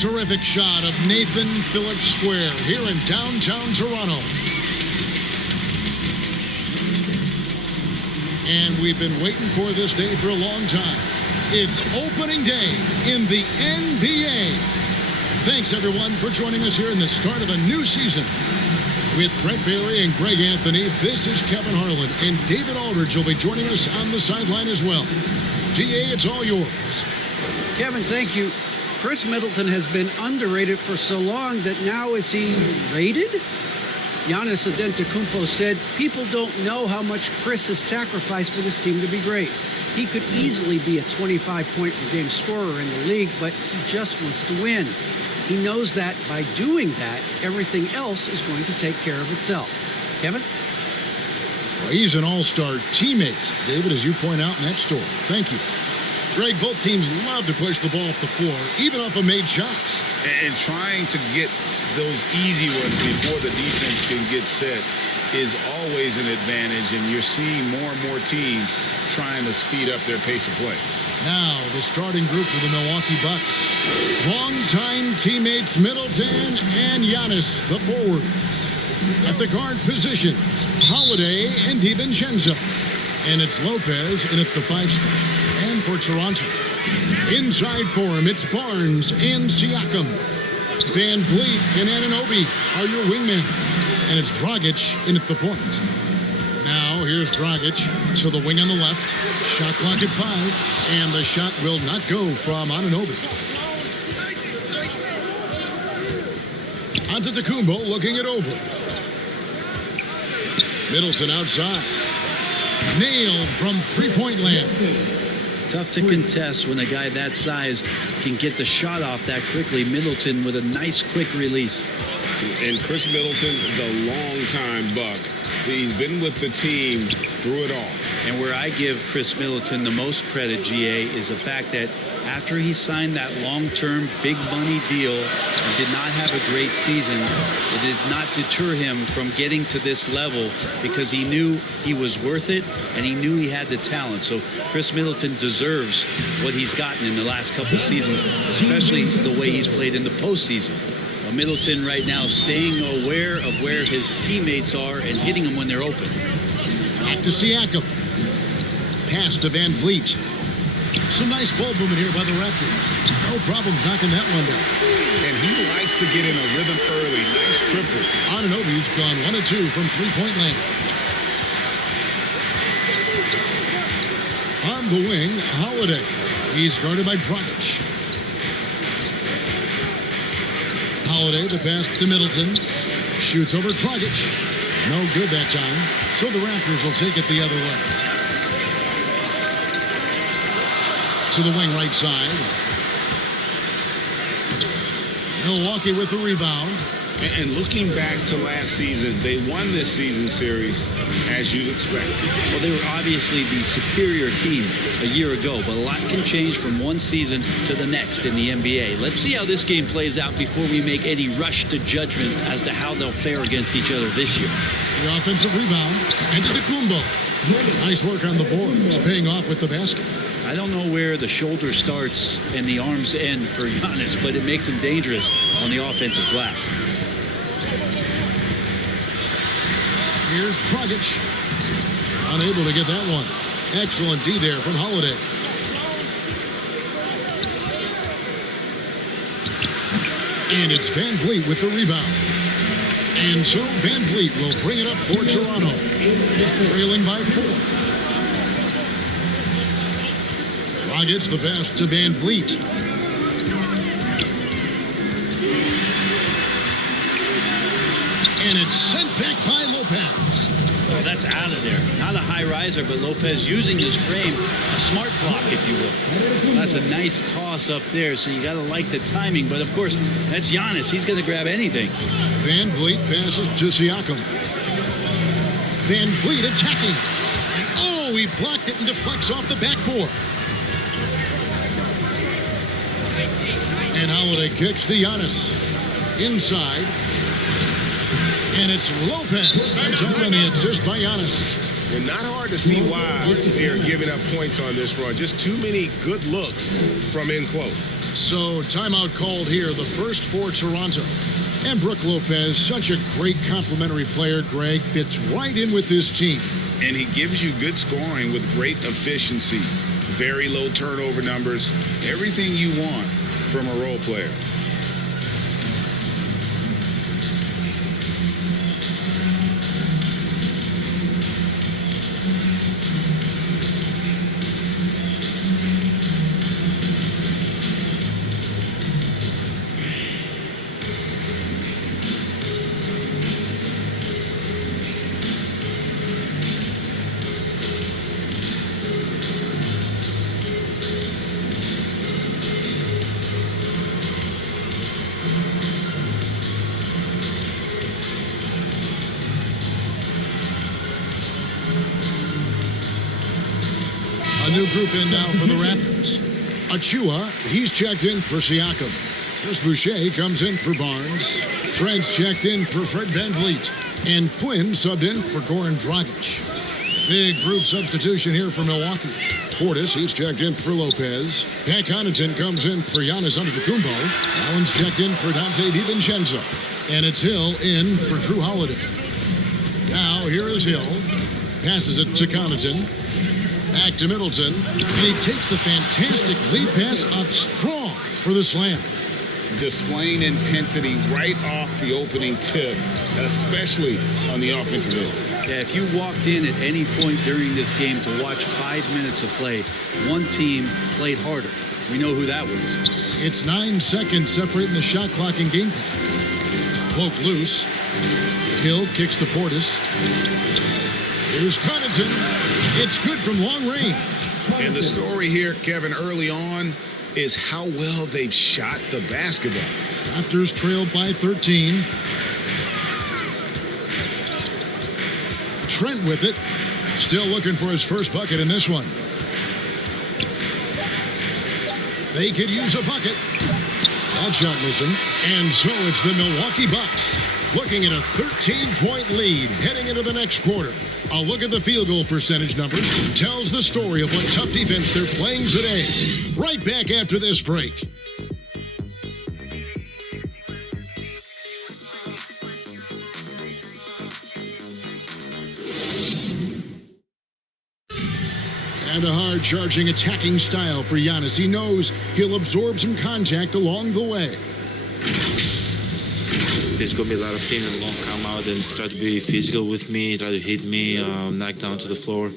Terrific shot of Nathan Phillips Square here in downtown Toronto. And we've been waiting for this day for a long time. It's opening day in the NBA. Thanks, everyone, for joining us here in the start of a new season. With Brent Bailey and Greg Anthony, this is Kevin Harlan, and David Aldridge will be joining us on the sideline as well. GA, it's all yours. Kevin, thank you. Chris Middleton has been underrated for so long that now is he rated? Giannis Antetokounmpo said, people don't know how much Chris has sacrificed for this team to be great. He could easily be a 25-point-per-game scorer in the league, but he just wants to win. He knows that by doing that, everything else is going to take care of itself. Kevin? Well, he's an all-star teammate, David, as you point out in that story. Thank you. Greg, both teams love to push the ball up the floor, even off of made shots. And trying to get those easy ones before the defense can get set is always an advantage, and you're seeing more and more teams trying to speed up their pace of play. Now, the starting group for the Milwaukee Bucks. Longtime teammates Middleton and Giannis, the forwards. At the guard positions, Holiday and DiVincenzo. And it's Lopez in at the 5 spot. And for Toronto, inside for him, it's Barnes and Siakam. Van Vliet and Anunoby are your wingmen. And it's Dragic in at the point. Now, here's Dragic to the wing on the left. Shot clock at 5. And the shot will not go from Anunoby. Antetokounmpo looking it over. Middleton outside. Nailed from three-point land. Tough to contest when a guy that size can get the shot off that quickly. Middleton with a nice quick release. And Chris Middleton, the longtime Buck, he's been with the team through it all. And where I give Chris Middleton the most credit, GA, is the fact that after he signed that long-term big money deal and did not have a great season, it did not deter him from getting to this level because he knew he was worth it and he knew he had the talent. So Chris Middleton deserves what he's gotten in the last couple of seasons, especially the way he's played in the postseason. Well, Middleton right now staying aware of where his teammates are and hitting them when they're open. Back to Siakam. Pass to Van Vliet. Some nice ball movement here by the Raptors. No problems knocking that one down. And he likes to get in a rhythm early. Nice triple. Anunoby's gone 1 of 2 from three-point land. On the wing, Holiday. He's guarded by Dragic. Holiday, the pass to Middleton. Shoots over Dragic. No good that time. So the Raptors will take it the other way. To the wing right side. Milwaukee with the rebound. And looking back to last season, they won this season series as you'd expect. Well, they were obviously the superior team a year ago, but a lot can change from one season to the next in the NBA. Let's see how this game plays out before we make any rush to judgment as to how they'll fare against each other this year. The offensive rebound. Antetokounmpo. Nice work on the boards, paying off with the basket. I don't know where the shoulder starts and the arms end for Giannis, but it makes him dangerous on the offensive glass. Here's Dragic. Unable to get that one. Excellent D there from Holiday. And it's Van Vliet with the rebound. And so Van Vliet will bring it up for Toronto. Trailing by 4. Dragic the pass to Van Vliet. And it's sent back by Lopez. Oh, that's out of there. Not a high riser, but Lopez using his frame, a smart block, if you will. That's a nice toss up there, so you got to like the timing. But, of course, that's Giannis. He's going to grab anything. Van Vliet passes to Siakam. Van Vliet attacking. And, oh, he blocked it and deflects off the backboard. And Holiday kicks to Giannis. Inside. And it's Lopez. It's over on the assist by Giannis. And not hard to see why they are giving up points on this run. Just too many good looks from in close. So, timeout called here, the first for Toronto. And Brook Lopez, such a great complimentary player, Greg, fits right in with this team. And he gives you good scoring with great efficiency. Very low turnover numbers. Everything you want from a role player. A new group in now for the Raptors. Achua, he's checked in for Siakam. Chris Boucher comes in for Barnes. Trent's checked in for Fred VanVleet. And Flynn subbed in for Goran Dragic. Big group substitution here for Milwaukee. Portis, he's checked in for Lopez. Pat Connaughton comes in for Giannis Antetokounmpo. Allen's checked in for Dante DiVincenzo. And it's Hill in for Drew Holiday. Now, here is Hill. Passes it to Connaughton. Back to Middleton. And he takes the fantastic lead pass up strong for the slam. Displaying intensity right off the opening tip, especially on the offensive end. Yeah, if you walked in at any point during this game to watch 5 minutes of play, one team played harder. We know who that was. It's 9 seconds separating the shot clock and game clock. Poke loose. Hill kicks to Portis. Here's Connaughton. It's good from long range. And the story here, Kevin, early on is how well they've shot the basketball. Raptors trailed by 13. Trent with it. Still looking for his first bucket in this one. They could use a bucket. That shot missing. And so it's the Milwaukee Bucks looking at a 13-point lead heading into the next quarter. A look at the field goal percentage numbers tells the story of what tough defense they're playing today. Right back after this break. And a hard-charging attacking style for Giannis. He knows he'll absorb some contact along the way. There's going to be a lot of teams that are going to come out and try to be physical with me, try to hit me, knock down to the floor.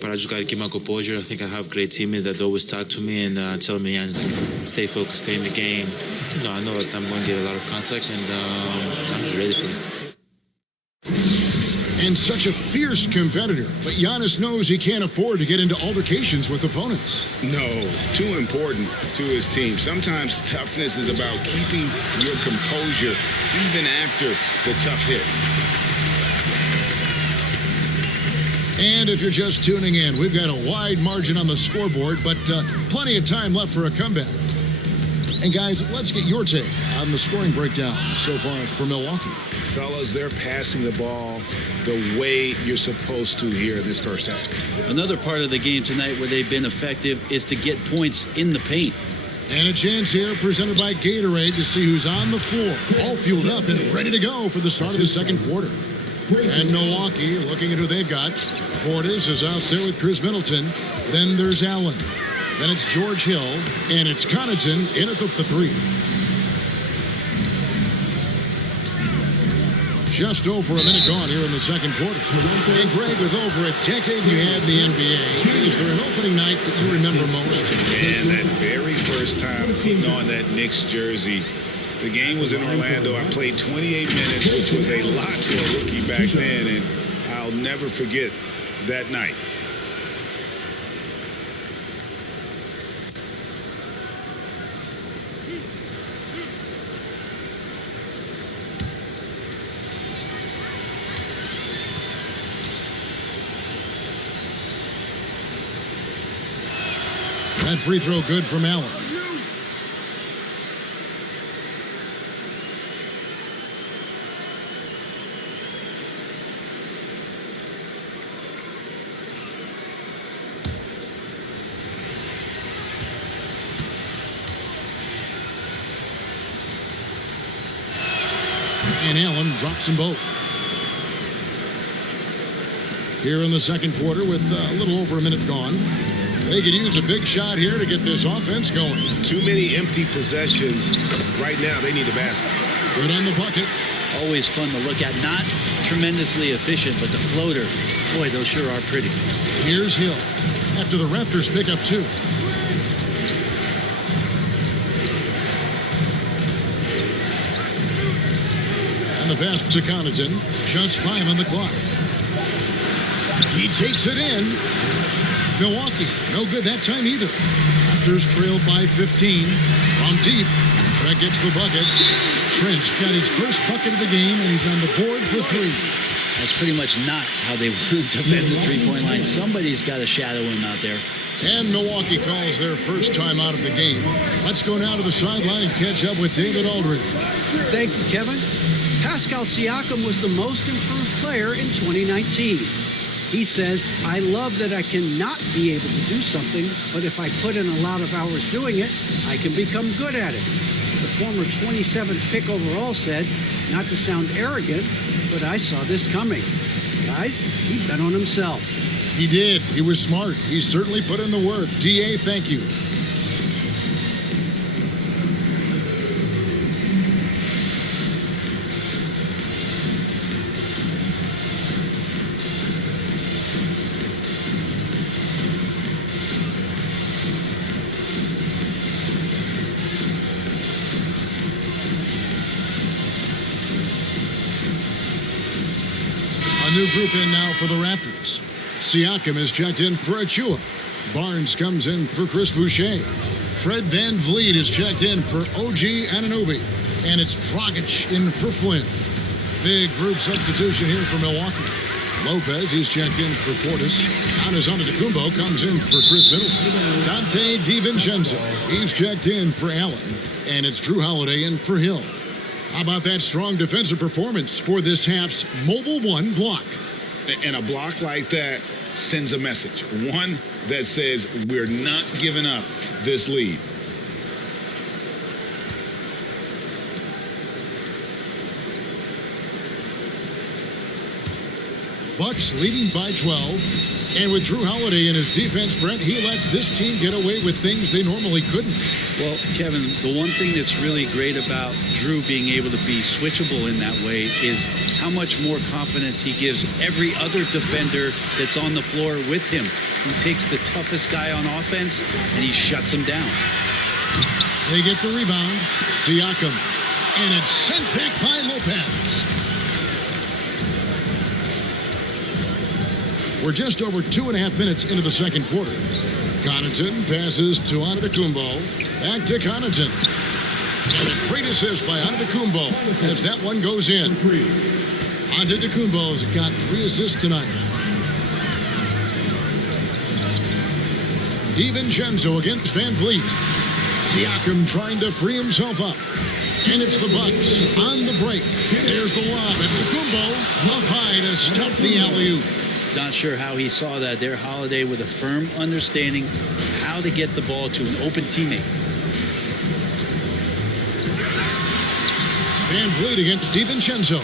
But I just got to keep my composure. I think I have great teammates that always talk to me and tell me, stay focused, stay in the game. You know, I know that I'm going to get a lot of contact, and I'm just ready for it. And such a fierce competitor. But Giannis knows he can't afford to get into altercations with opponents. No, too important to his team. Sometimes toughness is about keeping your composure even after the tough hits. And if you're just tuning in, we've got a wide margin on the scoreboard, but plenty of time left for a comeback. And guys, let's get your take on the scoring breakdown so far for Milwaukee. Fellas, they're passing the ball the way you're supposed to here in this first half. Another part of the game tonight where they've been effective is to get points in the paint. And a chance here presented by Gatorade to see who's on the floor, all fueled up and ready to go for the start of the second quarter. And Milwaukee, looking at who they've got. Portis is out there with Chris Middleton. Then there's Allen. Then it's George Hill. And it's Connaughton in at the three. Just over a minute gone here in the second quarter. And Greg, with over a decade you had in the NBA, is there an opening night that you remember most? And that very first time putting on that Knicks jersey. The game was in Orlando. I played 28 minutes, which was a lot for a rookie back then, and I'll never forget that night. That free throw good from Allen. And Allen drops them both. Here in the second quarter with a little over a minute gone. They could use a big shot here to get this offense going. Too many empty possessions. Right now, they need a basket. Good on the bucket. Always fun to look at. Not tremendously efficient, but the floater, boy, those sure are pretty. Here's Hill after the Raptors pick up 2. And the pass to Connaughton. Just 5 on the clock. He takes it in. Milwaukee, no good that time either. Raptors trailed by 15. From deep, Trent gets the bucket. Trent's got his first bucket of the game, and he's on the board for 3. That's pretty much not how they want to defend the three-point line. Somebody's got to shadow him out there. And Milwaukee calls their first time out of the game. Let's go now to the sideline and catch up with David Aldridge. Thank you, Kevin. Pascal Siakam was the most improved player in 2019. He says, I love that I cannot be able to do something, but if I put in a lot of hours doing it, I can become good at it. The former 27th pick overall said, not to sound arrogant, but I saw this coming. Guys, he bet on himself. He did. He was smart. He certainly put in the work. DA, thank you. New group in now for the Raptors. Siakam is checked in for Achua. Barnes comes in for Chris Boucher. Fred VanVleet is checked in for OG Anunoby. And it's Dragic in for Flynn. Big group substitution here for Milwaukee. Lopez, he's checked in for Portis. Giannis Antetokounmpo comes in for Chris Middleton. Dante DiVincenzo, he's checked in for Allen. And it's Drew Holiday in for Hill. How about that strong defensive performance for this half's Mobile One block? And a block like that sends a message. One that says we're not giving up this lead. Bucks leading by 12. And with Drew Holiday in his defense, Brent, he lets this team get away with things they normally couldn't. Well, Kevin, the one thing that's really great about Drew being able to be switchable in that way is how much more confidence he gives every other defender that's on the floor with him. He takes the toughest guy on offense, and he shuts him down. They get the rebound. Siakam. And it's sent back by Lopez. We're just over 2.5 minutes into the second quarter. Connaughton passes to Antetokounmpo. Back to Connaughton. And a great assist by Antetokounmpo as that one goes in. Antetokounmpo's got 3 assists tonight. DiVincenzo against VanVleet. Siakam trying to free himself up. And it's the Bucks on the break. There's the lob. Antetokounmpo up high to stuff the alley-oop. Not sure how he saw that there. Holiday with a firm understanding how to get the ball to an open teammate. VanVleet against DiVincenzo.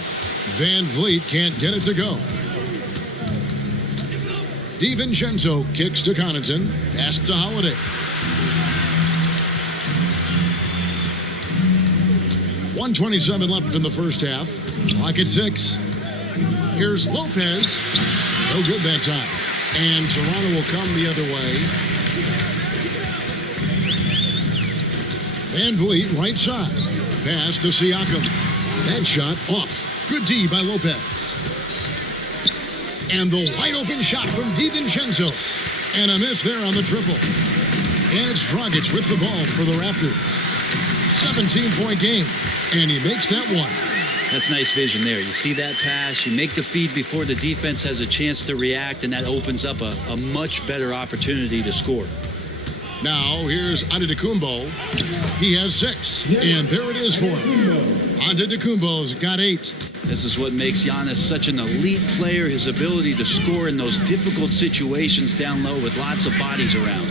VanVleet can't get it to go. DiVincenzo kicks to Connaughton. Pass to Holiday. .127 left in the first half. Clock at 6. Here's Lopez. No good that time. And Toronto will come the other way. VanVleet right side. Pass to Siakam. That shot off. Good D by Lopez. And the wide open shot from DiVincenzo. And a miss there on the triple. And it's Dragic with the ball for the Raptors. 17-point game. And he makes that one. That's nice vision there. You see that pass, you make the feed before the defense has a chance to react, and that opens up a much better opportunity to score. Now, here's Antetokounmpo. He has 6, and there it is for him. Antetokounmpo's got 8. This is what makes Giannis such an elite player, his ability to score in those difficult situations down low with lots of bodies around.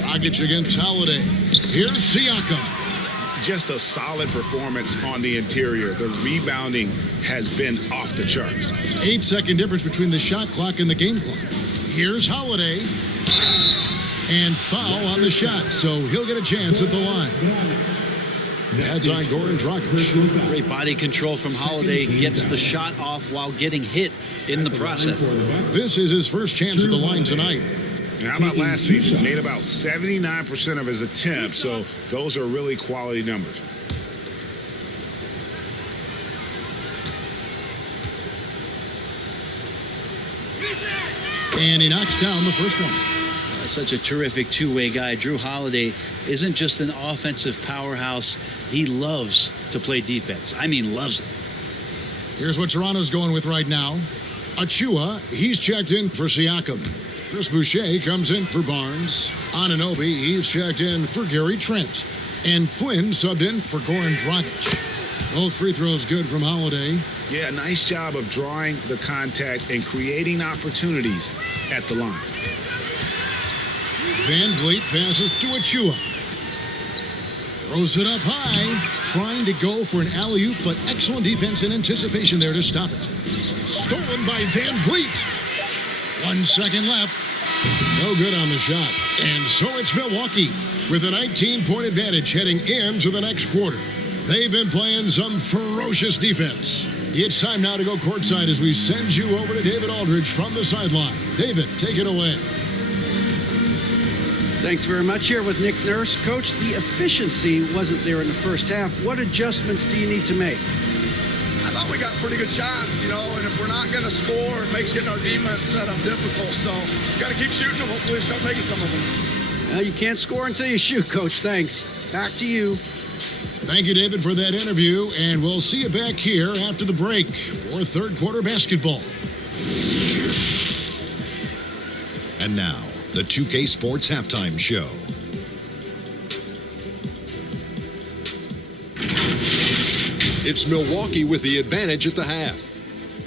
Dragic against Holiday. Here's Siakam. just a solid performance on the interior. The rebounding has been off the charts. 8-second difference between the shot clock and the game clock. Here's Holiday. And foul on the shot, so he'll get a chance at the line. That's on Goran Dragic. Great body control from Holiday. Gets the shot off while getting hit in the process. This is his first chance at the line tonight. And how about last season? Made about 79% of his attempts, so those are really quality numbers. And he knocks down the first one. Such a terrific two-way guy. Drew Holiday isn't just an offensive powerhouse. He loves to play defense. I mean, loves it. Here's what Toronto's going with right now. Achua, he's checked in for Siakam. Chris Boucher comes in for Barnes. Anunoby, he's checked in for Gary Trent. And Flynn subbed in for Goran Dragic. Both free throws good from Holiday. Yeah, nice job of drawing the contact and creating opportunities at the line. Van Vliet passes to Achua. Throws it up high, trying to go for an alley-oop, but excellent defense and anticipation there to stop it. Stolen by Van Vliet. 1 second left. No good on the shot. And so it's Milwaukee with a 19-point advantage heading into the next quarter. They've been playing some ferocious defense. It's time now to go courtside as we send you over to David Aldridge from the sideline. David, take it away. Thanks very much. Here with Nick Nurse. Coach, the efficiency wasn't there in the first half. What adjustments do you need to make? I thought we got pretty good shots, and if we're not going to score, it makes getting our defense set up difficult. So, got to keep shooting them. Hopefully, start making some of them. You can't score until you shoot, Coach. Thanks. Back to you. Thank you, David, for that interview, and we'll see you back here after the break for third quarter basketball. And now, the 2K Sports Halftime Show. It's Milwaukee with the advantage at the half.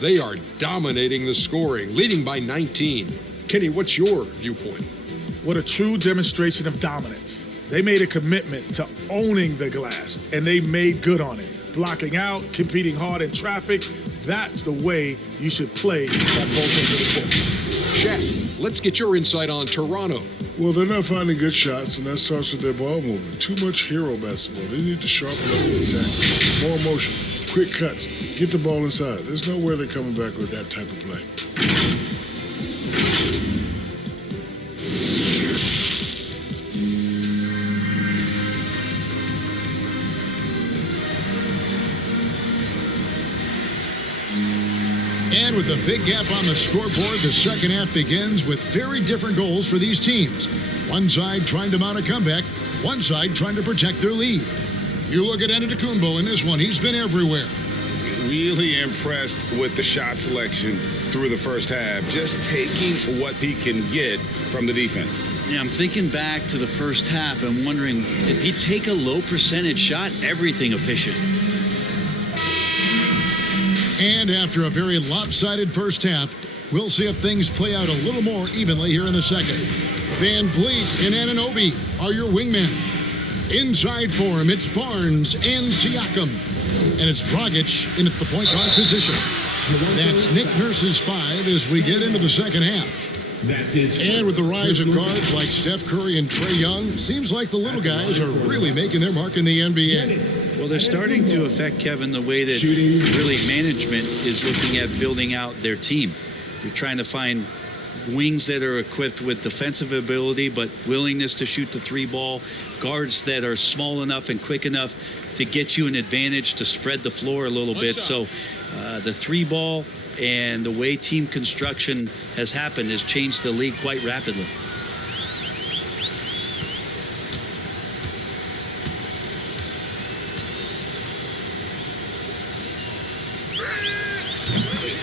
They are dominating the scoring, leading by 19. Kenny, what's your viewpoint? What a true demonstration of dominance. They made a commitment to owning the glass, and they made good on it. Blocking out, competing hard in traffic, that's the way you should play on both ends of the court. Shaq, let's get your insight on Toronto. Well, they're not finding good shots, and that starts with their ball movement. Too much hero basketball. They need to sharpen up the attack. More motion, quick cuts, get the ball inside. There's no way they're coming back with that type of play. And with a big gap on the scoreboard, the second half begins with very different goals for these teams. One side trying to mount a comeback, one side trying to protect their lead. You look at Antetokounmpo in this one. He's been everywhere. Really impressed with the shot selection through the first half, just taking what he can get from the defense. Yeah, I'm thinking back to the first half and wondering, did he take a low percentage shot? Everything efficient. And after a very lopsided first half, we'll see if things play out a little more evenly here in the second. Van Vliet and Anunoby are your wingmen. Inside for him, it's Barnes and Siakam. And it's Dragic in at the point guard position. That's Nick Nurse's 5 as we get into the second half. And with the rise of guards like Steph Curry and Trae Young, seems like the little guys are really making their mark in the NBA. Well, they're starting to affect, Kevin, the way that really management is looking at building out their team. You're trying to find wings that are equipped with defensive ability but willingness to shoot the three ball, guards that are small enough and quick enough to get you an advantage to spread the floor a little bit. So the three ball and the way team construction has happened has changed the league quite rapidly.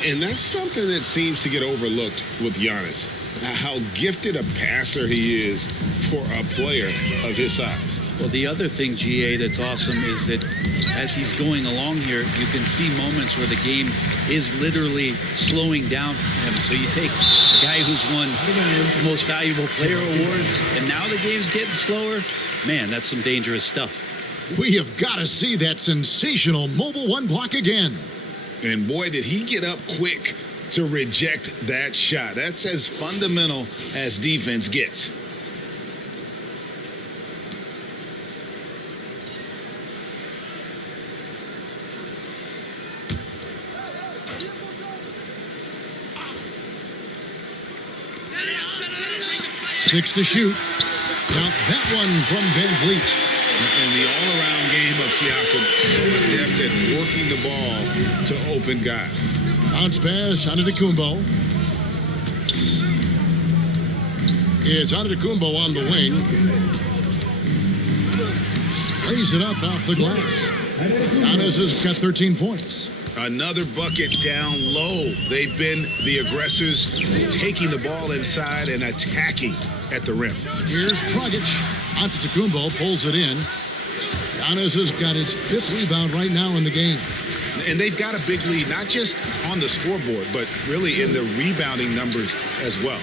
And that's something that seems to get overlooked with Giannis. How gifted a passer he is for a player of his size. Well, the other thing, GA, that's awesome is that as he's going along here, you can see moments where the game is literally slowing down for him. So you take a guy who's won most valuable player awards, and now the game's getting slower. Man, that's some dangerous stuff. We have got to see that sensational mobile one block again. And boy, did he get up quick to reject that shot. That's as fundamental as defense gets. Six to shoot. Now that one from Van Vliet. And the all-around game of Siakam, so adept at working the ball to open guys. Bounce pass, Antetokounmpo. It's Antetokounmpo on the wing. Lays it up off the glass. Giannis has got 13 points. Another bucket down low. They've been the aggressors, taking the ball inside and attacking at the rim. Here's Dragic. Antetokounmpo pulls it in. Giannis has got his 5th rebound right now in the game. And they've got a big lead, not just on the scoreboard, but really in the rebounding numbers as well.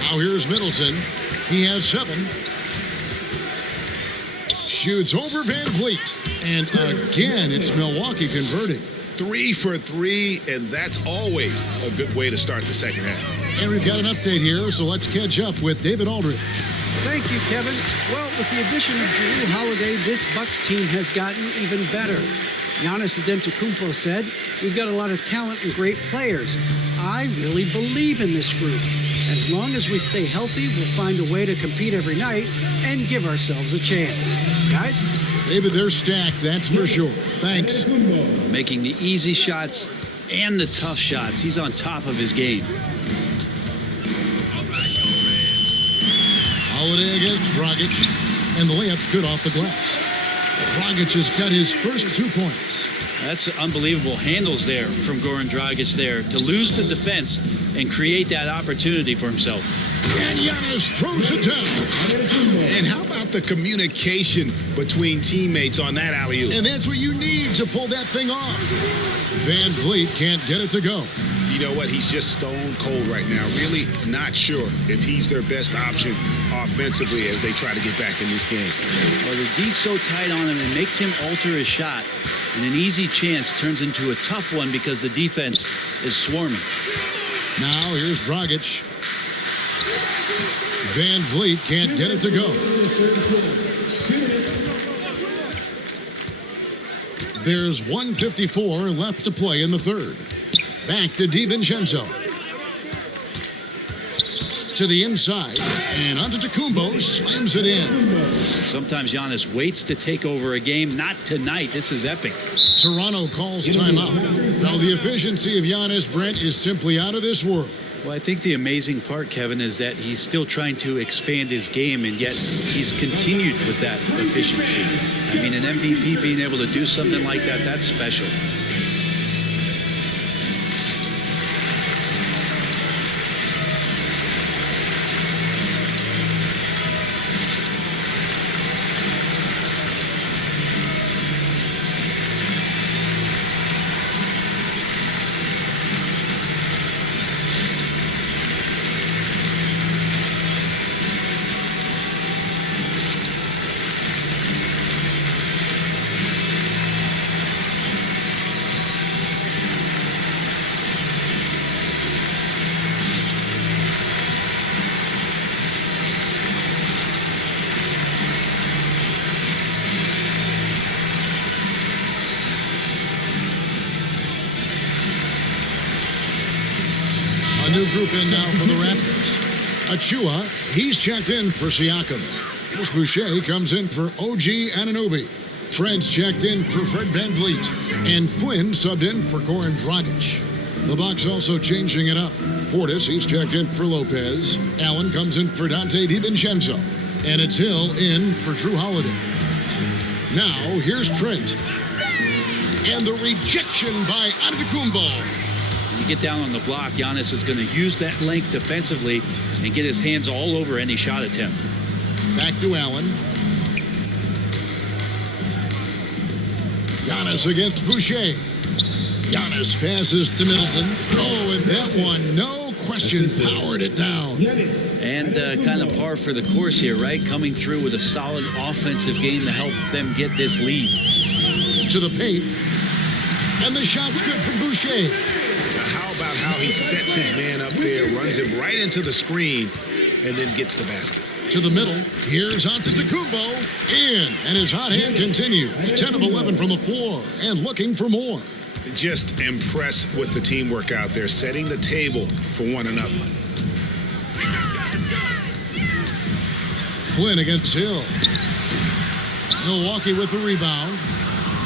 Now here's Middleton. He has 7. Shoots over Van Vliet. And again, it's Milwaukee converting. 3 for 3, and that's always a good way to start the second half. And we've got an update here, so let's catch up with David Aldridge. Thank you, Kevin. Well, with the addition of Jrue Holiday, this Bucks team has gotten even better. Giannis Antetokounmpo said, "We've got a lot of talent and great players. I really believe in this group. As long as we stay healthy, we'll find a way to compete every night and give ourselves a chance." Guys? David, they're stacked, that's for sure. Thanks. Making the easy shots and the tough shots. He's on top of his game. Holiday against Dragic, and the layup's good off the glass. Dragic has got his first 2 points. That's unbelievable handles there from Goran Dragic there to lose the defense and create that opportunity for himself. And Giannis throws it down. And how about the communication between teammates on that alley-oop? And that's what you need to pull that thing off. Van Vliet can't get it to go. You know what? He's just stone cold right now. Really not sure if he's their best option offensively as they try to get back in this game. Well, the D's so tight on him, it makes him alter his shot. And an easy chance turns into a tough one because the defense is swarming. Now here's Dragic. Van Vliet can't get it to go. There's 1:54 left to play in the third. Back to DiVincenzo. To the inside, and Antetokounmpo slams it in. Sometimes Giannis waits to take over a game. Not tonight. This is epic. Toronto calls timeout. Now the efficiency of Giannis, Brent, is simply out of this world. Well, I think the amazing part, Kevin, is that he's still trying to expand his game, and yet he's continued with that efficiency. I mean, an MVP being able to do something like that, that's special. A new group in now for the Raptors. Achua, he's checked in for Siakam. Chris Boucher comes in for OG Anunoby. Trent's checked in for Fred Van Vliet. And Flynn subbed in for Goran Dragic. The Bucks also changing it up. Portis, he's checked in for Lopez. Allen comes in for Dante DiVincenzo. And it's Hill in for Jrue Holiday. Now, here's Trent. And the rejection by Antetokounmpo. You get down on the block, Giannis is going to use that length defensively and get his hands all over any shot attempt. Back to Allen. Giannis against Boucher. Giannis passes to Middleton. Oh, and that one, no question powered it down. And kind of par for the course here, right? Coming through with a solid offensive game to help them get this lead. To the paint. And the shot's good from Boucher. Now, how about how he sets his man up there, runs him right into the screen, and then gets the basket. To the middle. Here's Antetokounmpo. In. And his hot hand continues. 10 of 11 from the floor. And looking for more. Just impressed with the teamwork out there, setting the table for one another. Flynn against Hill. Milwaukee with the rebound.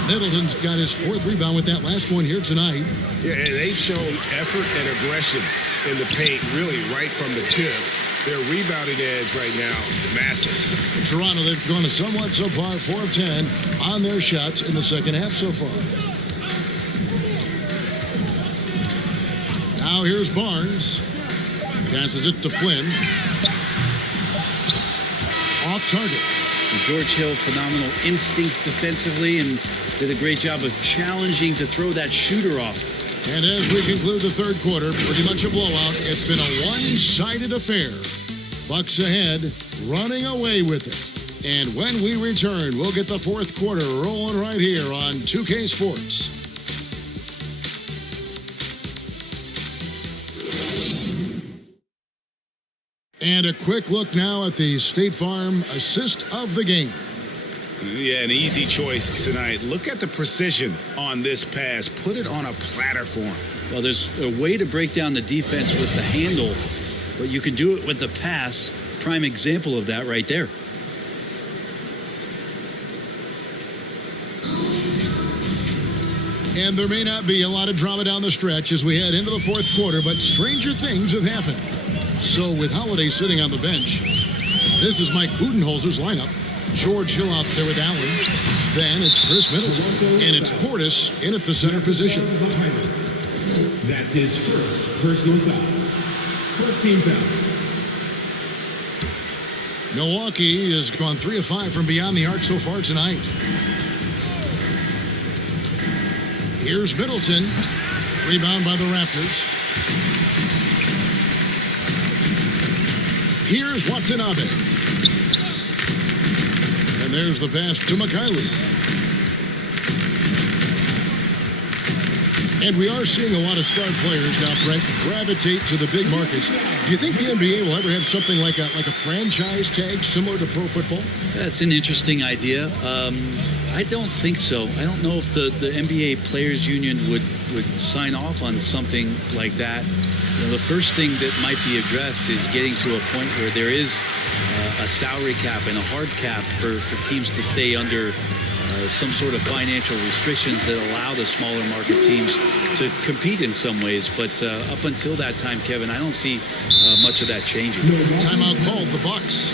Middleton's got his 4th rebound with that last one here tonight. Yeah, and they've shown effort and aggression in the paint, really right from the tip. Their rebounding edge right now, massive. In Toronto, they've gone a somewhat subpar 4 of 10 on their shots in the second half so far. Now here's Barnes. Passes it to Flynn. Off target. George Hill, phenomenal instincts defensively and did a great job of challenging to throw that shooter off. And as we conclude the third quarter, pretty much a blowout. It's been a one-sided affair. Bucks ahead, running away with it. And when we return, we'll get the fourth quarter rolling right here on 2K Sports. And a quick look now at the State Farm assist of the game. Yeah, an easy choice tonight. Look at the precision on this pass. Put it on a platter for him. Well, there's a way to break down the defense with the handle, but you can do it with the pass. Prime example of that right there. And there may not be a lot of drama down the stretch as we head into the fourth quarter, but stranger things have happened. So with Holiday sitting on the bench, this is Mike Budenholzer's lineup. George Hill out there with Allen. Then it's Chris Middleton. And it's Portis in at the center position. That's his first personal foul. First team foul. Milwaukee has gone 3 of 5 from beyond the arc so far tonight. Here's Middleton. Rebound by the Raptors. Here's Watanabe. And there's the pass to McKinley. And we are seeing a lot of star players now, Brent, gravitate to the big markets. Do you think the NBA will ever have something like a franchise tag similar to pro football? That's an interesting idea. I don't think so. I don't know if the NBA Players Union would sign off on something like that. You know, the first thing that might be addressed is getting to a point where there is a salary cap and a hard cap for teams to stay under some sort of financial restrictions that allow the smaller market teams to compete in some ways. But up until that time, Kevin, I don't see much of that changing. Timeout called, the Bucks.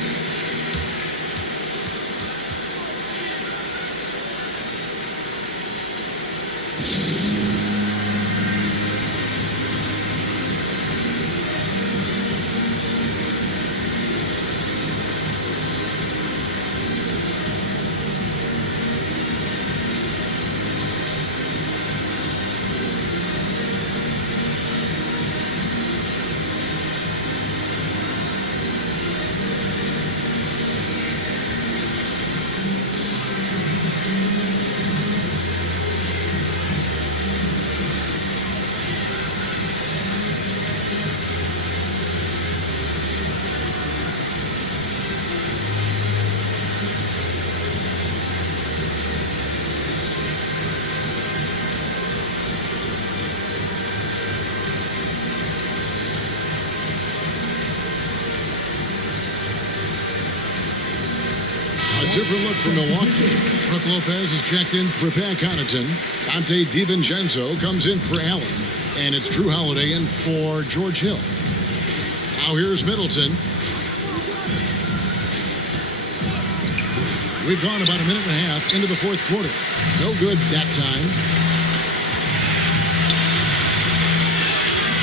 Different look for Milwaukee. Brook Lopez is checked in for Pat Connaughton. Dante DiVincenzo comes in for Allen. And it's Drew Holiday in for George Hill. Now here's Middleton. We've gone about a minute and a half into the fourth quarter. No good that time.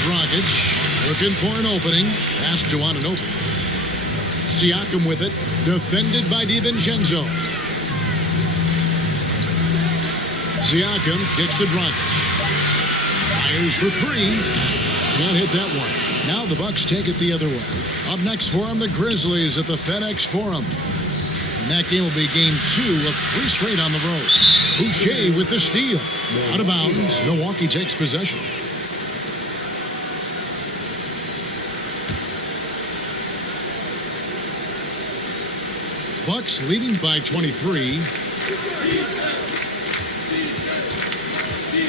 Dragic looking for an opening. Pass to Anunoby. Siakam with it. Defended by DiVincenzo. Siakam kicks to Dragic. Fires for 3. Can't hit that one. Now the Bucks take it the other way. Up next for them, the Grizzlies at the FedEx Forum. And that game will be game 2 of 3 straight on the road. Boucher with the steal. Out of bounds. Milwaukee takes possession. Bucks leading by 23.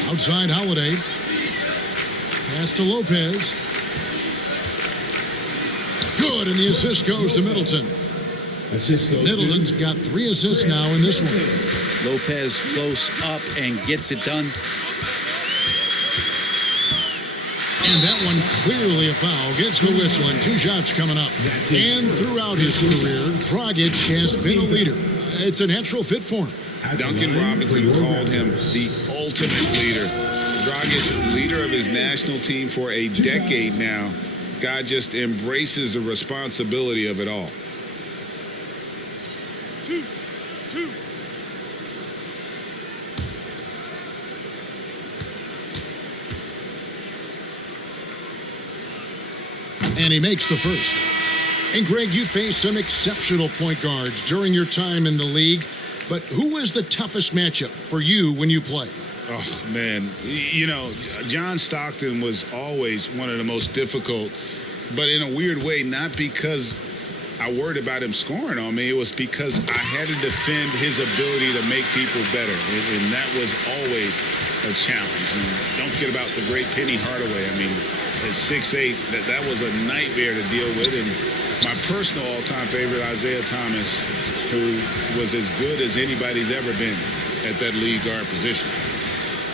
Outside Holiday. Pass to Lopez. Good, and the assist goes to Middleton. Middleton's got 3 assists now in this one. Lopez close up and gets it done. And that one clearly a foul. Gets the whistle, and 2 shots coming up. And throughout his career, Dragic has been a leader. It's a natural fit for him. Duncan Robinson called him the ultimate leader. Dragic, leader of his national team for a decade now. Guy just embraces the responsibility of it all. 2. And he makes the first. And Greg, you faced some exceptional point guards during your time in the league, but who was the toughest matchup for you when you played? Oh, man. You know, John Stockton was always one of the most difficult, but in a weird way, not because I worried about him scoring on me. It was because I had to defend his ability to make people better, and that was always a challenge. And don't forget about the great Penny Hardaway. I mean, at 6'8", that was a nightmare to deal with. And my personal all-time favorite, Isaiah Thomas, who was as good as anybody's ever been at that lead guard position.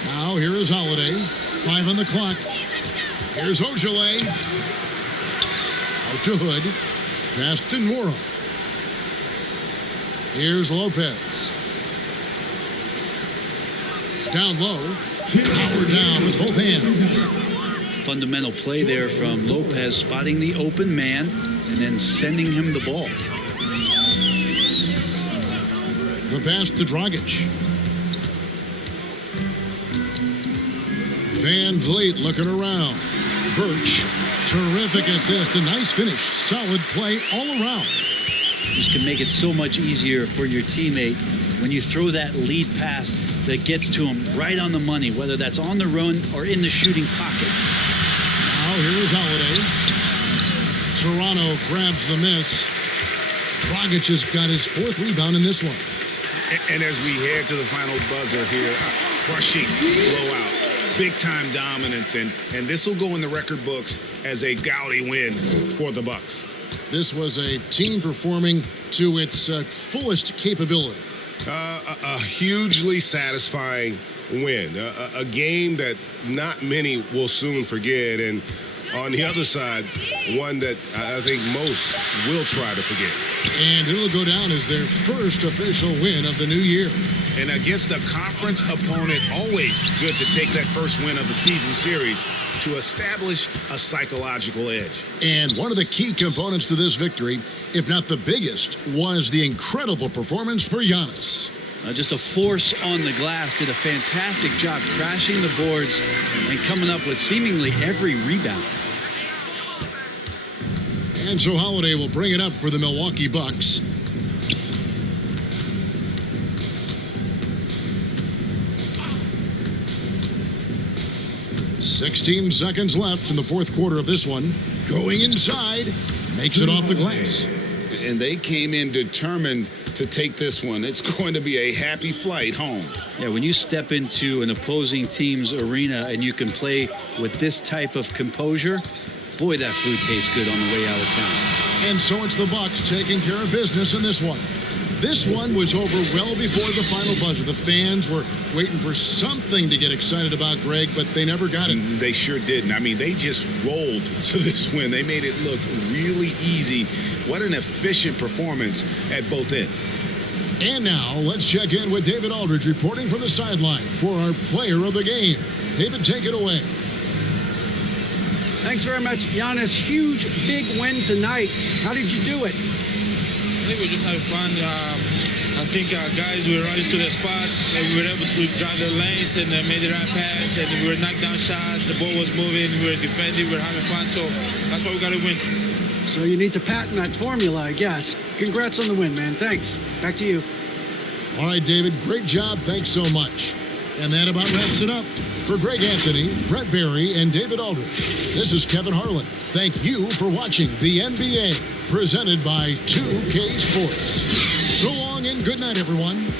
Now here is Holiday. 5 on the clock. Here's Ojale. Out to Hood. Pass to Nwora. Here's Lopez. Down low. Power down with both hands. Fundamental play there from Lopez, spotting the open man and then sending him the ball. The pass to Dragic. Van Vliet looking around. Birch, terrific assist, a nice finish. Solid play all around. This can make it so much easier for your teammate when you throw that lead pass that gets to him right on the money, whether that's on the run or in the shooting pocket. Now here is Holiday. Toronto grabs the miss. Dragic has got his 4th rebound in this one. And as we head to the final buzzer here, a crushing blowout. Big-time dominance, and this will go in the record books as a gaudy win for the Bucks. This was a team performing to its fullest capability. A hugely satisfying win. A game that not many will soon forget, and on the other side, one that I think most will try to forget. And it'll go down as their first official win of the new year. And against a conference opponent, always good to take that first win of the season series to establish a psychological edge. And one of the key components to this victory, if not the biggest, was the incredible performance for Giannis. Just a force on the glass, did a fantastic job crashing the boards and coming up with seemingly every rebound. And so Holiday will bring it up for the Milwaukee Bucks. "16 seconds left in the 4th quarter of this one. Going inside, makes it off the glass. And they came in determined to take this one. It's going to be a happy flight home. Yeah, when you step into an opposing team's arena and you can play with this type of composure, boy, that food tastes good on the way out of town. And so it's the Bucks taking care of business in this one. This one was over well before the final buzzer. The fans were waiting for something to get excited about, Greg, but they never got it. They sure didn't. I mean, they just rolled to this win. They made it look really easy. What an efficient performance at both ends. And now let's check in with David Aldridge reporting from the sideline for our player of the game. David, take it away. Thanks very much, Giannis. Huge, big win tonight. How did you do it? I think we're just having fun. I think our guys were running to their spots, and we were able to drive their lanes and made the right pass, and we were knocking down shots. The ball was moving, we were defending, we were having fun, so that's why we got to win. So you need to patent that formula, I guess. Congrats on the win, man. Thanks. Back to you. All right, David, great job. Thanks so much. And that about wraps it up. For Greg Anthony, Brett Barry, and David Aldridge, this is Kevin Harlan. Thank you for watching the NBA, presented by 2K Sports. So long and good night, everyone.